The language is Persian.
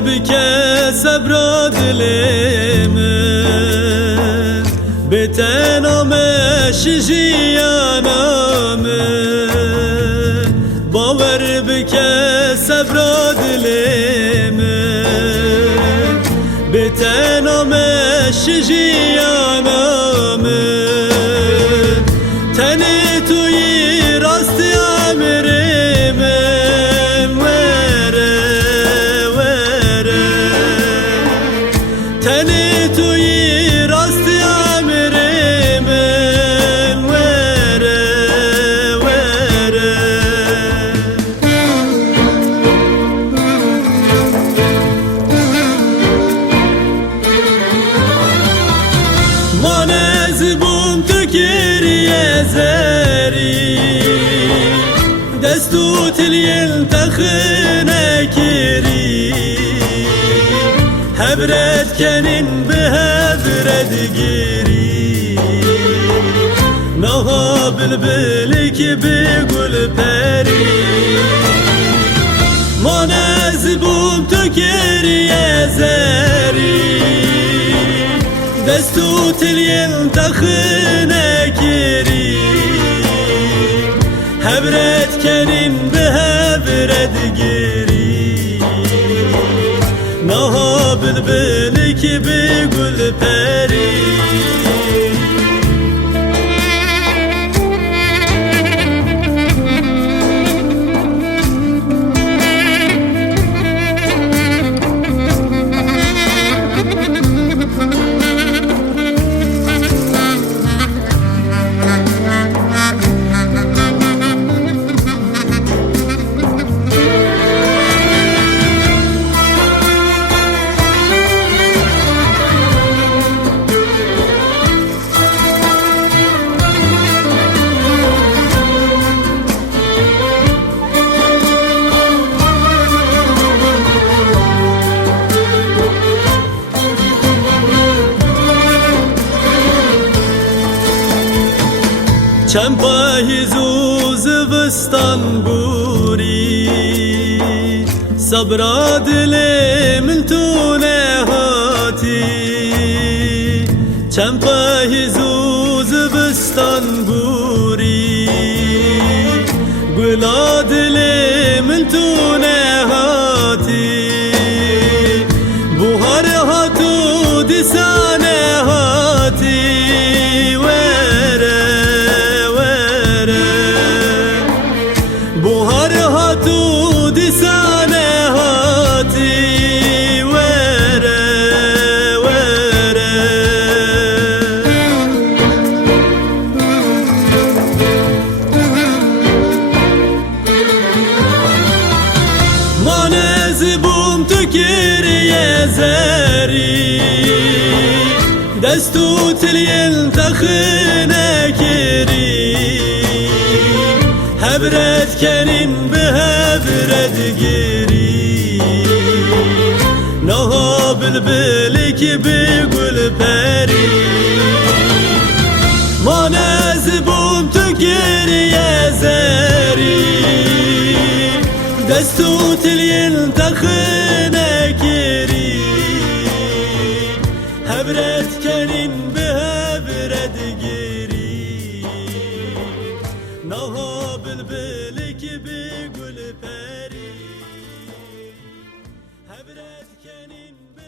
بکه صبر دلمه بتنامش جیانامه باور بکه صبر دلمه بتنامش جیانامه تنی توی راست امرمه تنی توی راست امرمن وره وره من زبون تو گریه زری دستو تلیل تخنه کری هبرد کنین به هبرد گیری نها بلبلی که بگل پری من از بوم تو گریه زری دستو تلیل تخنه کری هبرد کنین به هبرد گیری نها بلبلی که بگل پری چمپای زوز وستان بوری صبر دل من تو نهاتی چمپای زوز وستان بوری گلا دل من تو نهاتی بوهر هاتو دیسانه هاتی بوهر هاتو دیسانه هاتی وره وره من زبوم تو گریه زری دستو تلیل تخنه کری هبرد کنین به هبرد گیری نها بلبلی که بگل پری من از بوم تو گریه زری دستو تلیل تخنه کری هبرد کنین به هبرد گیری نها بلبلی که بگل پری هبرد کنین به